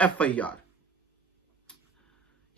FIR,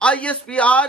ISPR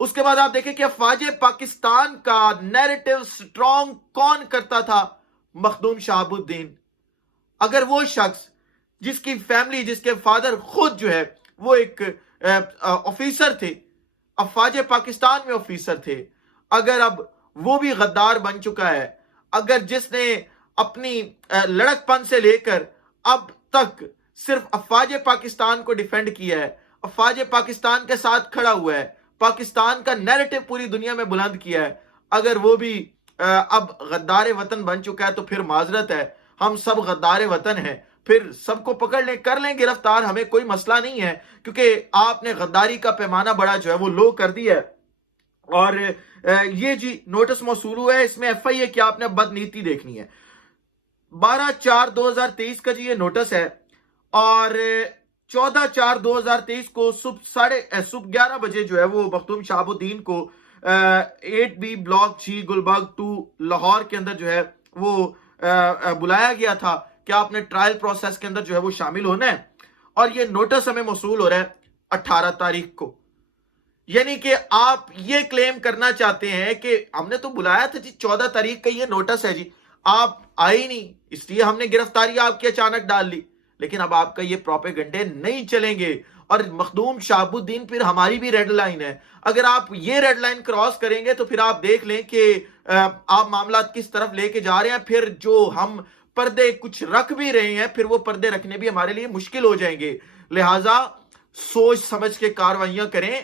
اس کے بعد آپ دیکھیں کہ افواج پاکستان کا نیریٹو سٹرونگ کون کرتا تھا؟ مخدوم شہاب الدین. اگر وہ شخص جس کی فیملی، جس کے فادر خود جو ہے وہ ایک آفیسر تھے، افواج پاکستان میں آفیسر تھے، اگر اب وہ بھی غدار بن چکا ہے، اگر جس نے اپنی لڑک پن سے لے کر اب تک صرف افواج پاکستان کو ڈیفینڈ کیا ہے، افواج پاکستان کے ساتھ کھڑا ہوا ہے، پاکستان کا نیریٹو پوری دنیا میں بلند کیا ہے، اگر وہ بھی اب غدار وطن بن چکا ہے تو پھر معذرت ہے، ہم سب غدار وطن ہیں، پھر سب کو پکڑ لیں، کر لیں گرفتار، ہمیں کوئی مسئلہ نہیں ہے، کیونکہ آپ نے غداری کا پیمانہ بڑا جو ہے وہ لو کر دیا ہے. اور یہ جی نوٹس موصول ہوا ہے، اس میں ایف آئی اے کی آپ نے بدنیتی دیکھنی ہے. 12/4/2023 کا جی یہ نوٹس ہے، اور 14/4/2023 کو صبح 11:30 بجے جو ہے وہ مخدوم شہاب الدین کو 8B block G Gulberg 2 Lahore کے اندر جو ہے وہ بلایا گیا تھا کہ آپ نے ٹرائل پروسیس کے اندر جو ہے وہ شامل ہونا ہے. اور یہ نوٹس ہمیں موصول ہو رہا ہے 18 تاریخ کو. یعنی کہ آپ یہ کلیم کرنا چاہتے ہیں کہ ہم نے تو بلایا تھا جی 14 تاریخ کا یہ نوٹس ہے جی، آپ آئے ہی نہیں، اس لیے ہم نے گرفتاری آپ کی اچانک ڈال لی. لیکن اب آپ کا یہ پروپیگنڈے نہیں چلیں گے، اور مخدوم شہاب الدین پھر ہماری بھی ریڈ لائن ہے. اگر آپ یہ ریڈ لائن کراس کریں گے تو پھر آپ دیکھ لیں کہ آپ معاملات کس طرف لے کے جا رہے ہیں. پھر جو ہم پردے کچھ رکھ بھی رہے ہیں، پھر وہ پردے رکھنے بھی ہمارے لیے مشکل ہو جائیں گے. لہٰذا سوچ سمجھ کے کاروائیاں کریں.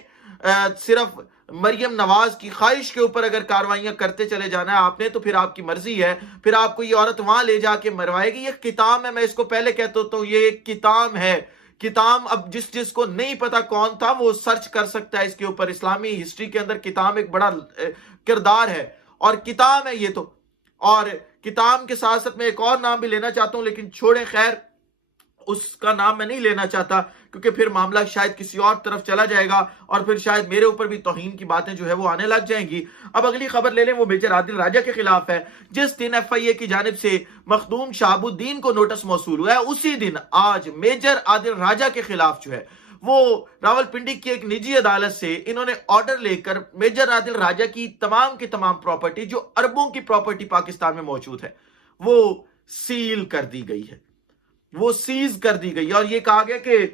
صرف مریم نواز کی خواہش کے اوپر اگر کاروائیاں کرتے چلے جانا ہے آپ نے تو پھر آپ کی مرضی ہے، پھر آپ کو یہ عورت وہاں لے جا کے مروائے گی. یہ کتاب ہے، میں اس کو پہلے کہتا ہوں، یہ ایک کتاب ہے. کتاب اب جس کو نہیں پتا کون تھا وہ سرچ کر سکتا ہے اس کے اوپر. اسلامی ہسٹری کے اندر کتاب ایک بڑا کردار ہے، اور کتاب ہے یہ تو. اور کتاب کے ساتھ ساتھ میں ایک اور نام بھی لینا چاہتا ہوں، لیکن چھوڑیں، خیر اس کا نام میں نہیں لینا چاہتا کیونکہ پھر معاملہ شاید کسی اور طرف چلا جائے گا، اور پھر شاید میرے اوپر بھی توہین کی باتیں جو ہے وہ آنے لگ جائیں گی. اب اگلی خبر لے لیں، وہ میجر عادل راجہ کے خلاف ہے. جس دن ایف آئی اے کی جانب سے مخدوم شہاب الدین کو نوٹس موصول ہوا ہے، اسی دن آج میجر عادل راجہ کے خلاف جو ہے وہ راولپنڈی کی ایک نجی عدالت سے انہوں نے آرڈر لے کر میجر عادل راجہ کی تمام پراپرٹی، جو اربوں کی پراپرٹی پاکستان میں موجود ہے، وہ سیل کر دی گئی ہے، وہ سیز کر دی گئی. اور یہ کہا گیا کہ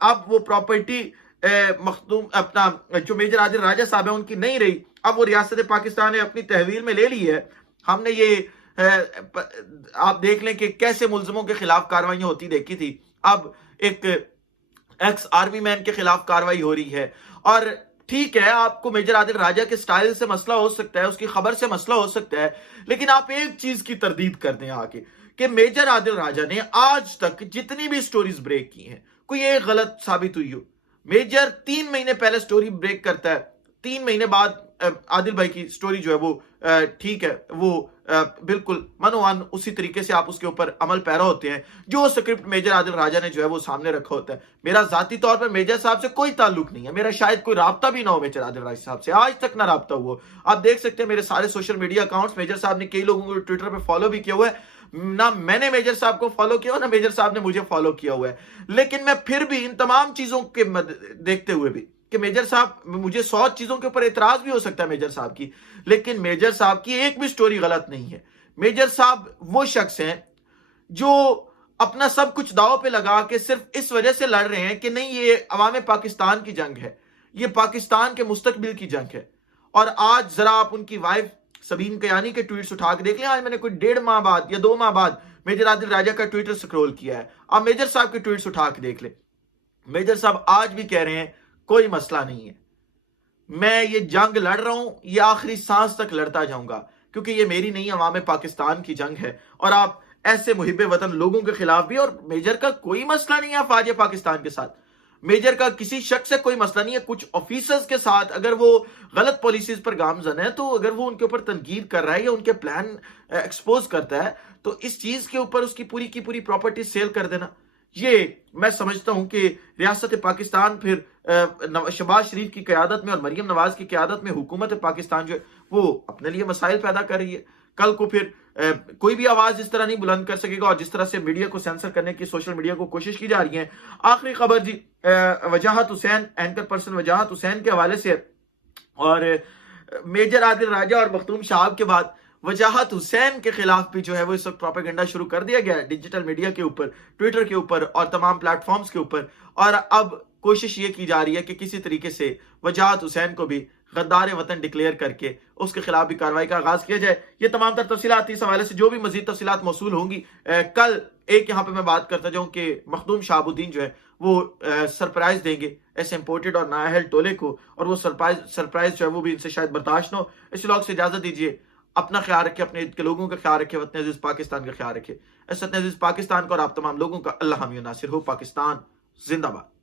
اب وہ پراپرٹی مخدوم اپنا جو میجر عادل راجہ صاحب ہیں ان کی نہیں رہی، اب وہ ریاست پاکستان نے اپنی تحویل میں لے لی ہے. ہم نے یہ آپ دیکھ لیں کہ کیسے ملزموں کے خلاف کارروائیاں ہوتی دیکھی تھی، اب ایک ایکس آرمی مین کے خلاف کارروائی ہو رہی ہے. اور ٹھیک ہے، آپ کو میجر عادل راجہ کے سٹائل سے مسئلہ ہو سکتا ہے، اس کی خبر سے مسئلہ ہو سکتا ہے، لیکن آپ ایک چیز کی تردید کر دیں آگے کہ میجر عادل راجہ نے آج تک جتنی بھی سٹوریز بریک کی ہیں، کوئی ایک غلط ثابت ہوئی ہو. میجر 3 مہینے پہلے سٹوری بریک کرتا ہے، 3 مہینے بعد عادل بھائی کی سٹوری جو ہے وہ ٹھیک ہے، وہ بالکل منوان اسی طریقے سے آپ اس کے اوپر عمل پیرا ہوتے ہیں جو سکرپٹ میجر عادل راجہ نے جو ہے وہ سامنے رکھا ہوتا ہے. میرا ذاتی طور پر میجر صاحب سے کوئی تعلق نہیں ہے، میرا شاید کوئی رابطہ بھی نہ ہو میجر عادل راجہ صاحب سے، آج تک نہ رابطہ ہوا. آپ دیکھ سکتے ہیں میرے سارے سوشل میڈیا اکاؤنٹس، میجر صاحب نے کئی لوگوں کو ٹویٹر پہ فالو بھی کیا ہوا ہے، نہ میں نے میجر صاحب کو فالو کیا ہوا، نہ میجر صاحب نے مجھے فالو کیا ہوا ہے. لیکن میں پھر بھی ان تمام چیزوں کے دیکھتے ہوئے بھی کہ میجر صاحب، مجھے 100 چیزوں کے اوپر اعتراض بھی ہو سکتا ہے میجر صاحب کی، لیکن میجر صاحب کی ایک بھی سٹوری غلط نہیں ہے. میجر صاحب وہ شخص ہیں جو اپنا سب کچھ داؤ پہ لگا کے صرف اس وجہ سے لڑ رہے ہیں کہ نہیں، یہ عوام پاکستان کی جنگ ہے، یہ پاکستان کے مستقبل کی جنگ ہے. اور آج ذرا آپ ان کی وائف سبین کیانی کے ٹویٹس اٹھا کے دیکھ لیں. آج میں نے کوئی 1.5 ماہ بعد یا 2 ماہ بعد میجر عادل راجہ کا ٹویٹر سکرول کیا ہے، آپ میجر صاحب کے ٹویٹس اٹھا کے دیکھ لیں. میجر صاحب آج بھی کہہ رہے ہیں کوئی مسئلہ نہیں ہے، میں یہ جنگ لڑ رہا ہوں، یہ آخری سانس تک لڑتا جاؤں گا، کیونکہ یہ میری نہیں، عوام پاکستان کی جنگ ہے. اور آپ ایسے محب وطن لوگوں کے خلاف بھی، اور میجر کا کوئی مسئلہ نہیں ہے افواج پاکستان کے ساتھ، میجر کا کسی شخص سے کوئی مسئلہ نہیں ہے. کچھ آفیسرز کے ساتھ اگر وہ غلط پالیسیز پر گامزن ہے، تو اگر وہ ان کے اوپر تنقید کر رہا ہے یا ان کے پلان ایکسپوز کرتا ہے، تو اس چیز کے اوپر اس کی پوری پراپرٹی سیل کر دینا، یہ میں سمجھتا ہوں کہ ریاست پاکستان پھر شہباز شریف کی قیادت میں اور مریم نواز کی قیادت میں حکومت پاکستان جو ہے وہ اپنے لیے مسائل پیدا کر رہی ہے. کل کو پھر کوئی بھی آواز اس طرح نہیں بلند کر سکے گا، اور جس طرح سے میڈیا کو سینسر کرنے کی سوشل میڈیا کو کوشش کی جا رہی ہے. آخری خبر جی وجاہت حسین، اینکر پرسن وجاہت حسین کے حوالے سے اور میجر عادل راجہ اور مخدوم شہاب کے بعد وجاہت حسین کے خلاف بھی جو ہے وہ اس وقت پروپیگنڈا شروع کر دیا گیا ہے ڈیجیٹل میڈیا کے اوپر، ٹویٹر کے اوپر اور تمام پلیٹ فارمز کے اوپر، اور اب کوشش یہ کی جا رہی ہے کہ کسی طریقے سے وجاہت حسین کو بھی غدار وطن ڈکلیئر کر کے اس کے خلاف بھی کارروائی کا آغاز کیا جائے۔ یہ تمام تر تفصیلات اس حوالے سے جو بھی مزید تفصیلات موصول ہوں گی، کل ایک یہاں پہ میں بات کرتا جاؤں کہ مخدوم شہاب الدین جو ہے وہ سرپرائز دیں گے ایسے امپورٹڈ اور نااہل ٹولے کو، اور وہ سرپرائز جو ہے وہ بھی ان سے شاید برداشت نہ ہو۔ اس ولاگ سے اجازت دیجیے، اپنا خیال رکھے، اپنے ارد کے لوگوں کا خیال رکھے، وطن عزیز پاکستان کا خیال رکھے۔ اس وطن عزیز پاکستان کو اور آپ تمام لوگوں کا اللہ حامی و ناصر ہو۔ پاکستان زندہ باد۔